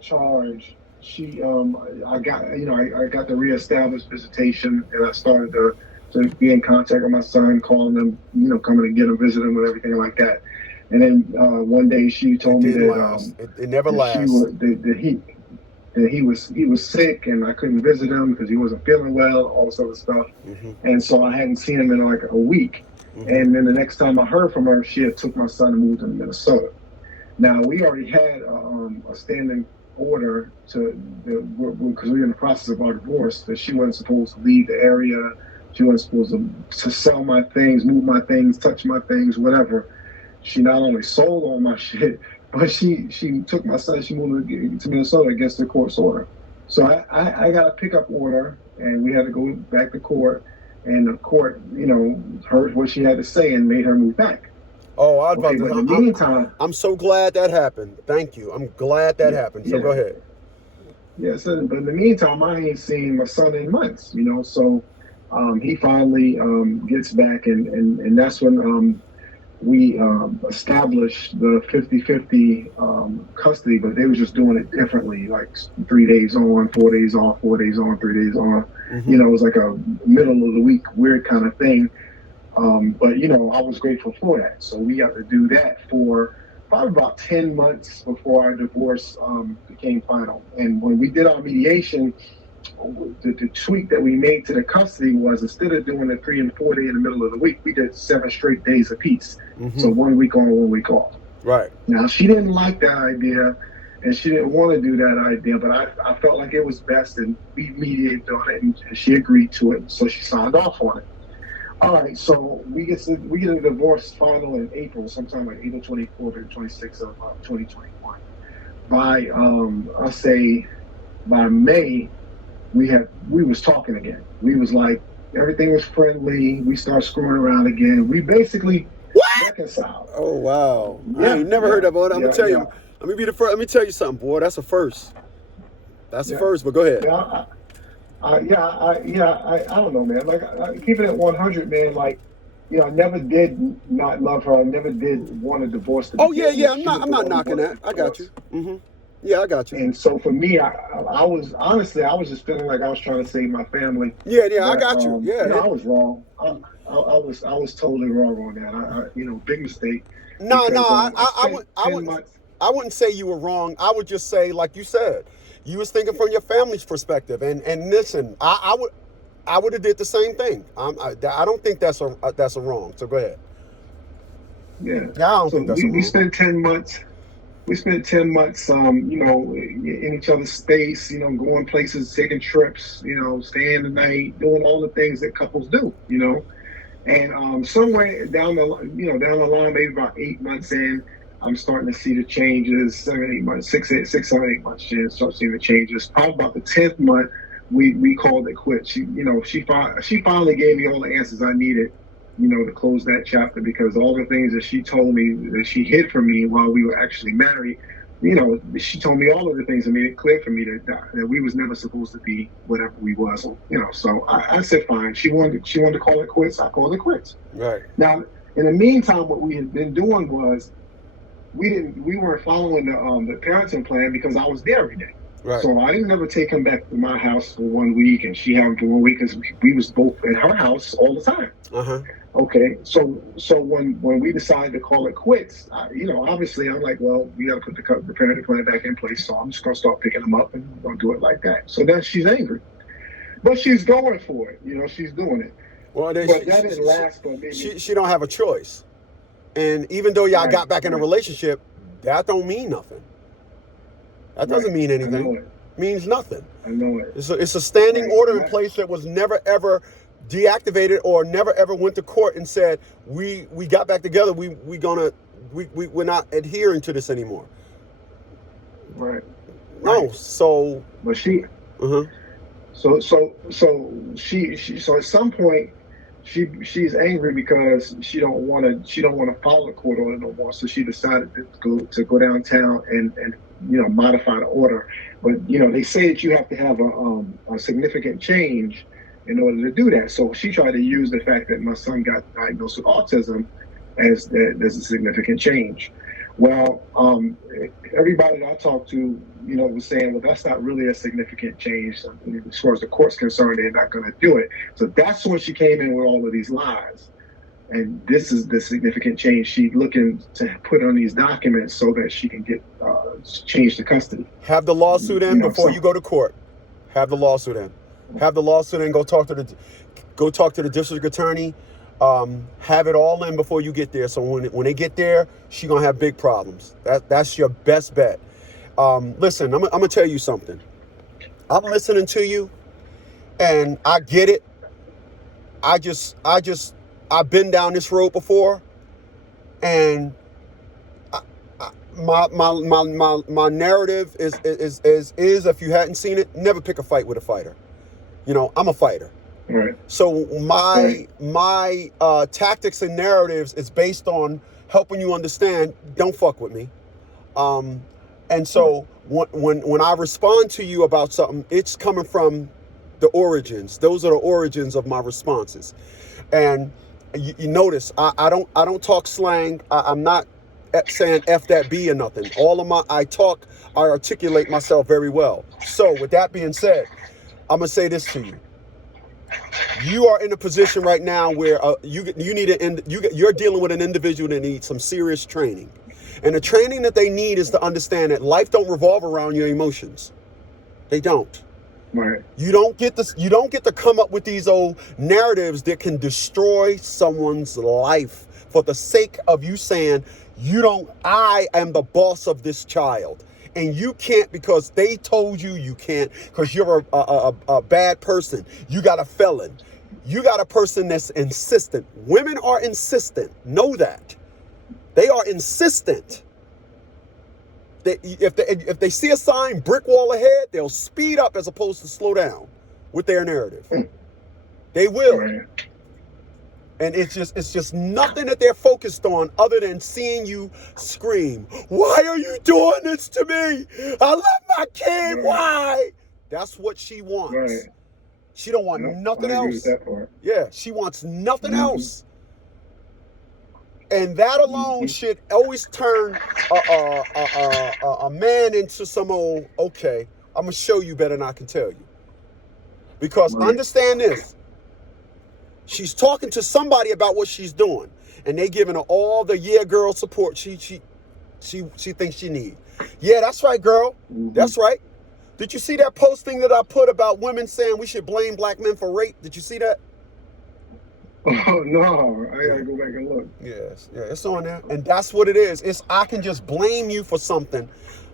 charge, she I got I got the reestablished visitation, and I started to be in contact with my son, calling him, coming to get him, visit him, and everything like that. And then one day she It told me didn't that last. It never that she lasts. was that he was sick and I couldn't visit him because he wasn't feeling well, all this other stuff. Hmm. And so I hadn't seen him in like a week. Hmm. And then the next time I heard from her, she had took my son and moved him to Minnesota. Now we already had a standing order because we were in the process of our divorce that she wasn't supposed to leave the area. She wasn't supposed to sell my things, move my things, touch my things, whatever. She not only sold all my shit, but she took my son. She moved to Minnesota against the court's order. So I got a pickup order, and we had to go back to court. And the court, heard what she had to say and made her move back. Oh, I was Okay, about but in the to. meantime, I'm so glad that happened. Thank you. I'm glad that yeah, happened. So yeah, go ahead. yeah. So, but in the meantime, I ain't seen my son in months. So he finally gets back, and that's when we established the 50-50 custody, but they were just doing it differently, like 3 days on, 4 days off, 4 days on, 3 days on. Hmm. It was like a middle of the week weird kind of thing. But I was grateful for that. So we got to do that for probably about 10 months before our divorce became final. And when we did our mediation, the tweak that we made to the custody was instead of doing the 3 and 4 day in the middle of the week, we did 7 straight days apiece. So Hmm. 1 week on, 1 week off. Right. Now she didn't like that idea, and she didn't want to do that idea, but I felt like it was best, and we mediated on it, and she agreed to it, so she signed off on it. All right, so we get a divorce final in April, sometime like April 24th or 26th of 2021. By I say by May, we was talking again. We was like everything was friendly. We started screwing around again. We basically What? reconciled. Oh wow! I Yeah, ain't never heard yeah, that, boy. I'm gonna yeah, tell yeah, you. Let me be the first. Let me tell you something, boy. That's a first. That's a yeah, first. But go ahead. yeah. I don't know, man. Like, keeping it 100, man. Like, I never did not love her. I never did want a divorce to Oh yeah, begin yeah. with. I'm She not. was I'm the not one who knocking wanted the that. I got you. divorce. Hmm. Yeah, I got you. And so for me, I was honestly, I was just feeling like I was trying to save my family, Yeah, yeah. I but got you. Yeah. I was wrong. I was totally wrong on that. Big mistake No, no. because I I spent would. 10 months. I wouldn't say you were wrong. I would just say, like you said, you was thinking from your family's perspective. And listen, I would have did the same thing. I don't think that's a wrong. So go ahead. Yeah. Yeah, I don't So think that's a we wrong. spent 10 months. We spent 10 months, in each other's space. Going places, taking trips. Staying the night, doing all the things that couples do. And somewhere down the line, maybe about 8 months in, I'm starting to see the changes. 7, 8 months, 6, 7, 8 months in, start seeing the changes. Probably about the 10th month, we called it quits. She finally gave me all the answers I needed, to close that chapter because all the things that she told me that she hid from me while we were actually married. She told me all of the things and made it clear for me that we was never supposed to be whatever we was. So I said fine. She wanted to call it quits. I called it quits. Right. Now, in the meantime, what we had been doing was we weren't following the parenting plan because I was there every day. Right. So I didn't never take him back to my house for 1 week, and she had him for 1 week because we was both at her house all the time. Uh huh. Okay, so when we decided to call it quits, obviously I'm like, well, we got to put the parenting plan back in place, so I'm just gonna start picking them up and we're gonna do it like that. So then she's angry, but she's going for it. She's doing it. Well, then But that didn't last for maybe she don't have a choice. And even though y'all right, got back in a right, relationship, that don't mean nothing. That right. doesn't mean I anything. know it. Means nothing. I know it. It's a standing Right. order in place that was never ever deactivated or never ever went to court and said we got back together. We're not adhering to this anymore. Right. No. Right. So. But she Uh huh. so at some point she's angry because she don't want to follow the court order no more. So she decided to go downtown and modify the order. But they say that you have to have a significant change in order to do that. So she tried to use the fact that my son got diagnosed with autism as a significant change. Well, everybody that I talked to, was saying, well, that's not really a significant change. As far as the court's concerned, they're not going to do it. So that's when she came in with all of these lies. And this is the significant change. She's looking to put on these documents so that she can get changed to custody. Have the lawsuit in before you go to court. Have the lawsuit in. Have the lawsuit in. Go talk to the district attorney. Have it all in before you get there. So when they get there, she's gonna have big problems. That's your best bet. Listen, I'm gonna tell you something. I'm listening to you, and I get it. I've been down this road before, and my narrative is if you hadn't seen it, never pick a fight with a fighter. I'm a fighter. Right. So my tactics and narratives is based on helping you understand. Don't fuck with me. And so when I respond to you about something, it's coming from the origins. Those are the origins of my responses. And you notice I don't talk slang. I'm not saying F that B or nothing. I articulate myself very well. So with that being said, I'm gonna say this to you. You are in a position right now where you're dealing with an individual that needs some serious training, and the training that they need is to understand that life don't revolve around your emotions. They don't. Right. You don't get to come up with these old narratives that can destroy someone's life for the sake of you saying I am the boss of this child. And you can't because they told you can't because you're a bad person. You got a felon. You got a person that's insistent. Women are insistent. Know that. They are insistent. If they see a sign, brick wall ahead, they'll speed up as opposed to slow down with their narrative. They will. Right. And it's just nothing that they're focused on other than seeing you scream. Why are you doing this to me? I love my kid. Right. Why? That's what she wants. Right. She don't want nothing else. Yeah, she wants nothing else. And that alone should always turn a man into some old, okay, I'm going to show you better than I can tell you. Because understand this. She's talking to somebody about what she's doing, and they giving her all the girl support she thinks she needs. Yeah, that's right, girl. Mm-hmm. That's right. Did you see that posting that I put about women saying we should blame black men for rape? Did you see that? Oh no, I gotta go back and look. Yes, yeah, it's on there, and that's what it is. I can just blame you for something.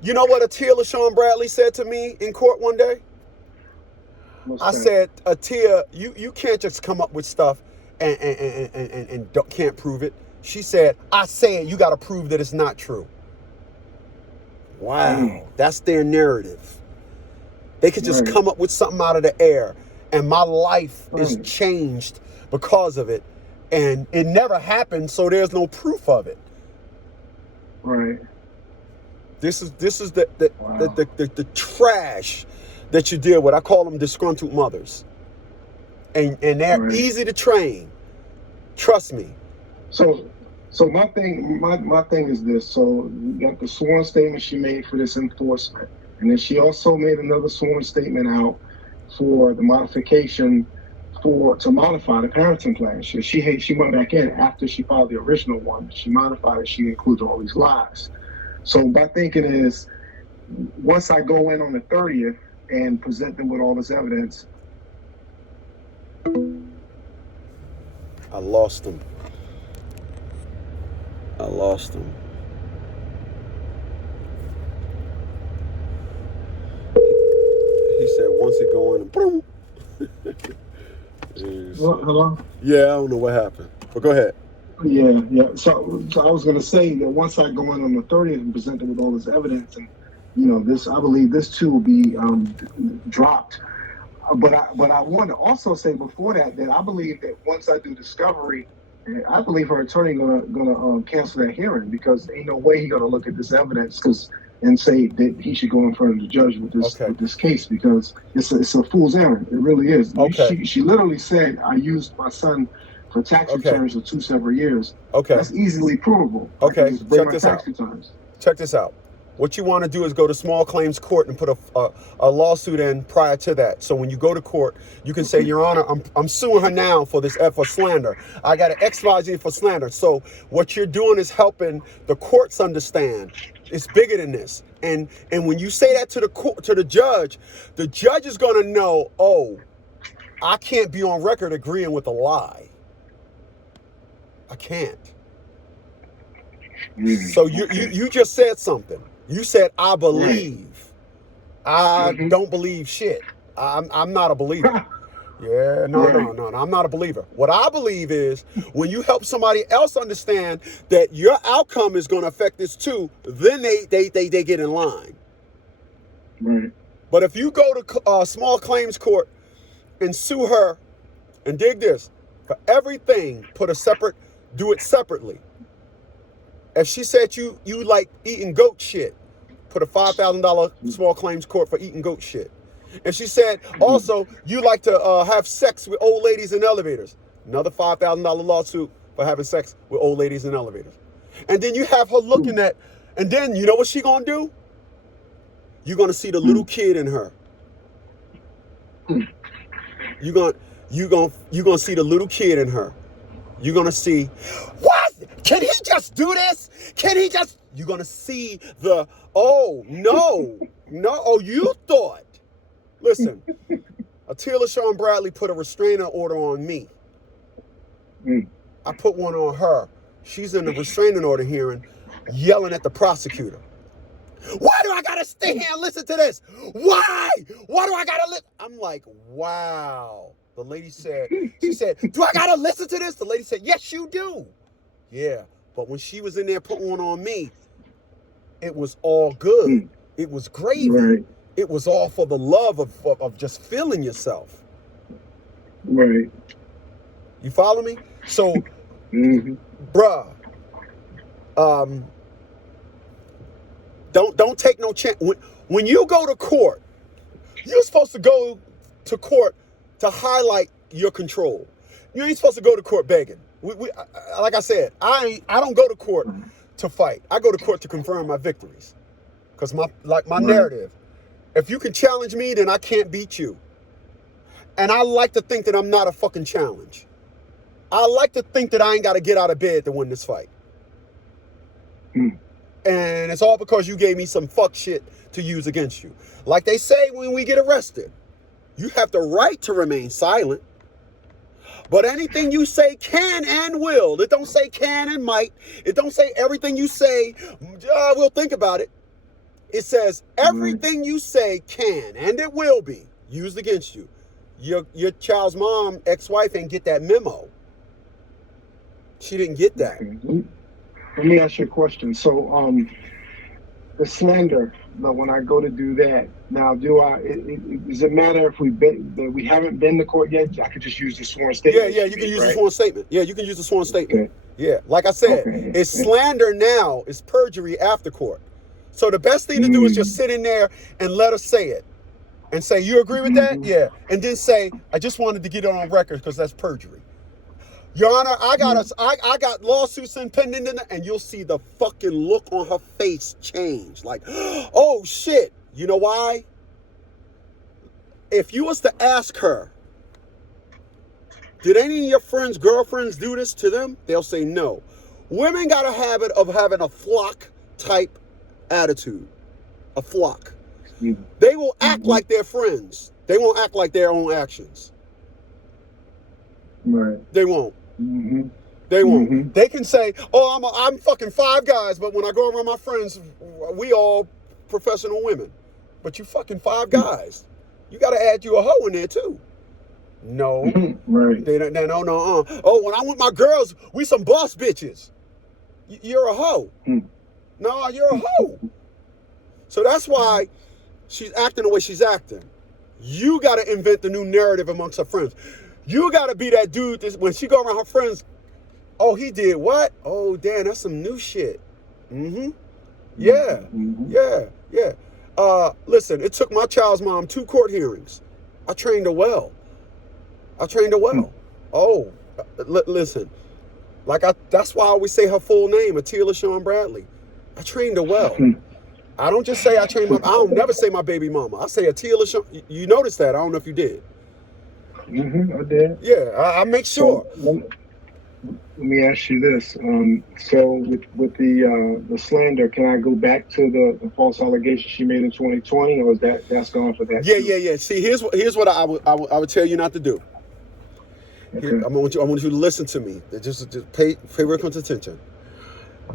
You know what Atia LaShawn Bradley said to me in court one day? I said, Atia, you can't just come up with stuff and can't prove it. She said, I say it, you got to prove that it's not true. Wow, that's their narrative. They could just come up with something out of the air, and my life is changed because of it, and it never happened, so there's no proof of it. Right. This is the trash that you deal with. I call them disgruntled mothers. And they're easy to train. Trust me. So my thing is this. So you got the sworn statement she made for this enforcement. And then she also made another sworn statement out for the modification to modify the parenting plan. She went back in after she filed the original one. She modified it. She included all these lies. So my thinking is, once I go in on the 30th and present them with all this evidence. I lost him. He said once it go in and boom. Hello? Yeah, I don't know what happened. But go ahead. Yeah. So I was going to say that once I go in on the 30th and present them with all this evidence, and I believe this too will be dropped. But I want to also say before that I believe that once I do discovery, I believe her attorney gonna cancel that hearing, because ain't no way he gonna look at this evidence and say that he should go in front of the judge with this case, because it's a fool's errand. It really is. Okay. She literally said, I used my son for tax Okay. returns for 2 separate years. Okay. That's easily provable. I Okay, can just bring check my this tax out. returns. Check this out. What you want to do is go to small claims court and put a lawsuit in prior to that. So when you go to court, you can say, Your Honor, I'm suing her now for this for slander. I got an XYZ for slander. So what you're doing is helping the courts understand it's bigger than this. And when you say that to the court, to the judge is going to know, oh, I can't be on record agreeing with a lie. I can't. So you just said something. You said, I believe. Right. I don't believe shit. I'm not a believer. Yeah, no, I'm not a believer. What I believe is when you help somebody else understand that your outcome is going to affect this too, then they get in line. Right. But if you go to small claims court and sue her, and dig this, for everything, do it separately. If she said you like eating goat shit, put a $5,000 small claims court for eating goat shit. If she said also you like to have sex with old ladies in elevators, another $5,000 lawsuit for having sex with old ladies in elevators. And then you have her looking at, and then you know what she gonna do? You're gonna see the little kid in her. You're gonna see the little kid in her. You're gonna see, what? Can he just do this? You're gonna see oh, you thought. Listen, Atila Sean Bradley put a restraining order on me. I put one on her. She's in the restraining order hearing, yelling at the prosecutor. Why do I gotta stay here and listen to this? Why? Why do I gotta listen? I'm like, wow. The lady said, do I gotta listen to this? The lady said, yes, you do. Yeah, but when she was in there putting one on me, it was all good. It was gravy. Right. It was all for the love of just feeling yourself. Right. You follow me? So, bruh, don't take no chance. When you go to court, you're supposed to go to court to highlight your control. You ain't supposed to go to court begging. Like I said, I don't go to court to fight. I go to court to confirm my victories. Because my narrative, if you can challenge me, then I can't beat you. And I like to think that I'm not a fucking challenge. I like to think that I ain't got to get out of bed to win this fight. And it's all because you gave me some fuck shit to use against you. Like they say when we get arrested, you have the right to remain silent. But anything you say can and will. It don't say can and might. It don't say everything you say, we'll think about it. It says everything you say can and it will be used against you. Your child's mom, ex-wife, ain't get that memo. She didn't get that. Okay. Let me ask you a question. So, the slander, when I go to do that, now does it matter if we haven't been to court yet? I could just use the sworn statement. Yeah, you can use the sworn statement. Yeah, you can use the sworn statement. Okay. Yeah, like I said, it's slander now, it's perjury after court. So the best thing to do is just sit in there and let us say it. And say, you agree with that? Yeah. And then say, I just wanted to get it on record because that's perjury. Your Honor, I got lawsuits pending in there, and you'll see the fucking look on her face change. Like, oh shit. You know why? If you was to ask her, did any of your friends, girlfriends do this to them? They'll say no. Women got a habit of having a flock type attitude. A flock. They will act like they're friends. They won't act like their own actions. Right. They won't. They won't. They can say, oh, I'm fucking 5 guys, but when I go around my friends, we all professional women. But you fucking 5 guys. You got to add you a hoe in there too. No. Right. No. Oh, when I'm with my girls, we some boss bitches. You're a hoe. No, you're a hoe. So that's why she's acting the way she's acting. You got to invent the new narrative amongst her friends. You got to be that dude when she go around her friends. Oh, he did what? Oh, damn, that's some new shit. Yeah. Listen, it took my child's mom 2 court hearings. I trained her well. Oh, Listen, that's why I always say her full name, Atia LaShawn Bradley. I trained her well. I don't just say I don't never say my baby mama. I say Atia LaShawn. You noticed that? I don't know if you did. I did. Yeah, I make sure. So, let me ask you this. So with the slander, can I go back to the false allegation she made in 2020, or is that's gone for that? Yeah. See, here's what I would tell you not to do. Okay. I want you to listen to me. Just pay real close attention.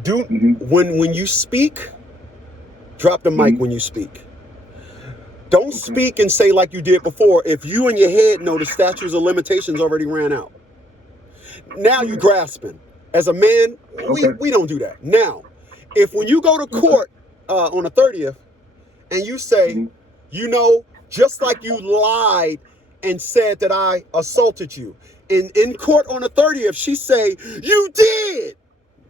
When you speak, drop the mic when you speak. Don't speak and say like you did before. If you in your head know the statutes of limitations already ran out. Now you grasping. As a man, we don't do that. Now, if when you go to court on the 30th and you say, just like you lied and said that I assaulted you, in court on the 30th, she say, you did.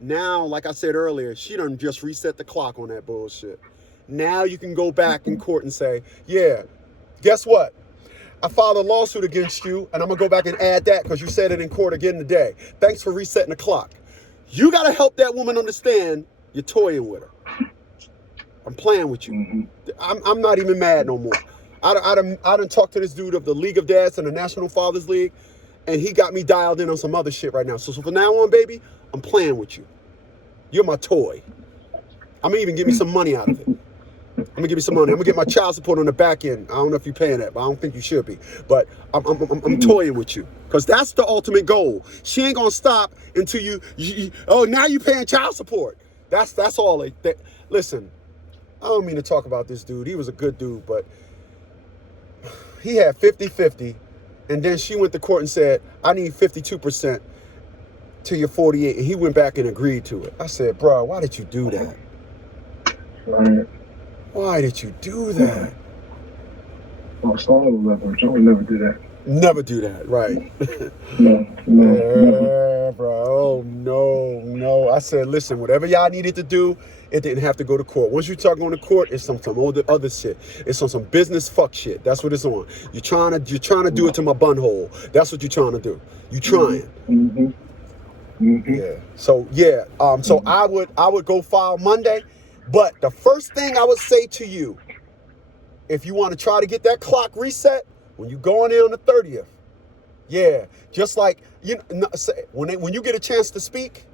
Now, like I said earlier, she done just reset the clock on that bullshit. Now you can go back in court and say, yeah, guess what? I filed a lawsuit against you, and I'm going to go back and add that because you said it in court again today. Thanks for resetting the clock. You got to help that woman understand you're toying with her. I'm playing with you. I'm not even mad no more. I done talked to this dude of the League of Dads and the National Fathers League, and he got me dialed in on some other shit right now. So from now on, baby, I'm playing with you. You're my toy. I'm going to even give me some money out of it. I'm gonna give you some money. I'm gonna get my child support on the back end. I don't know if you're paying that, but I don't think you should be. But I'm toying with you because that's the ultimate goal. She ain't gonna stop until you now you paying child support. That's all. Listen, I don't mean to talk about this dude. He was a good dude, but he had 50-50, and then she went to court and said, I need 52% to your 48, and he went back and agreed to it. I said, bro, why did you do that? Right. Why did you do that? Lost all the leverage. I would never do that. Never do that, right? No. Bro. Oh, no. I said, listen, whatever y'all needed to do, it didn't have to go to court. Once you start going to court, it's some other shit. It's on some business fuck shit. That's what it's on. You're trying to do it to my bun hole. That's what you're trying to do. You trying. Yeah. So yeah. So I would go file Monday. But the first thing I would say to you, if you want to try to get that clock reset, when you go in there on the 30th, yeah, just like when you get a chance to speak,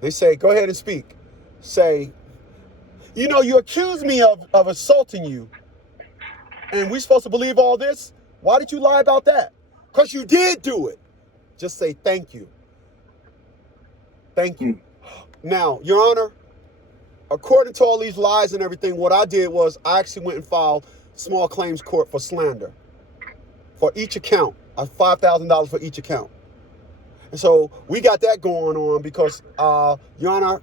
they say, go ahead and speak. Say, you accuse me of assaulting you, and we supposed to believe all this? Why did you lie about that? Because you did do it. Just say thank you. Thank you. Now, Your Honor, according to all these lies and everything, what I did was I actually went and filed small claims court for slander. For each account, $5,000 for each account. And so we got that going on because, Your Honor,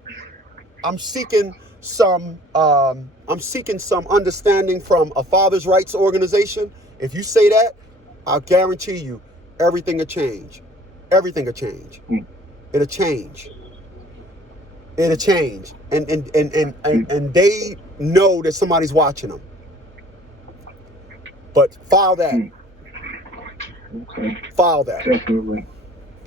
I'm seeking some understanding from a father's rights organization. If you say that, I'll guarantee you everything will change. Everything will change. It'll change. It'll change. And they know that somebody's watching them. But file that. Okay. File that. Definitely.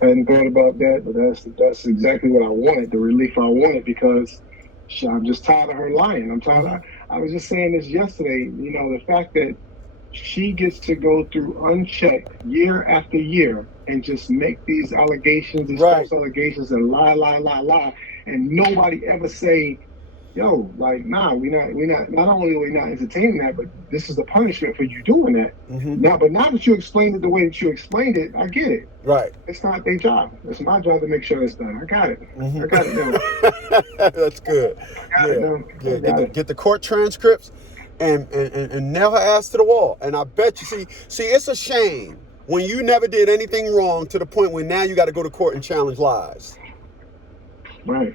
I hadn't thought about that, but that's exactly what I wanted, the relief I wanted, because I'm just tired of her lying. I'm tired. I was just saying this yesterday, the fact that she gets to go through unchecked year after year and just make these allegations, these false allegations, and lie, and nobody ever say, yo, like, nah, not only are we not entertaining that, but this is the punishment for you doing that. Now that you explained it the way that you explained it, I get it. Right. It's not their job. It's my job to make sure it's done. I got it. I got it now. That's good. I got it now. Yeah, get the court transcripts and nail her ass to the wall. And I bet you, see, it's a shame when you never did anything wrong to the point where now you got to go to court and challenge lies. Right.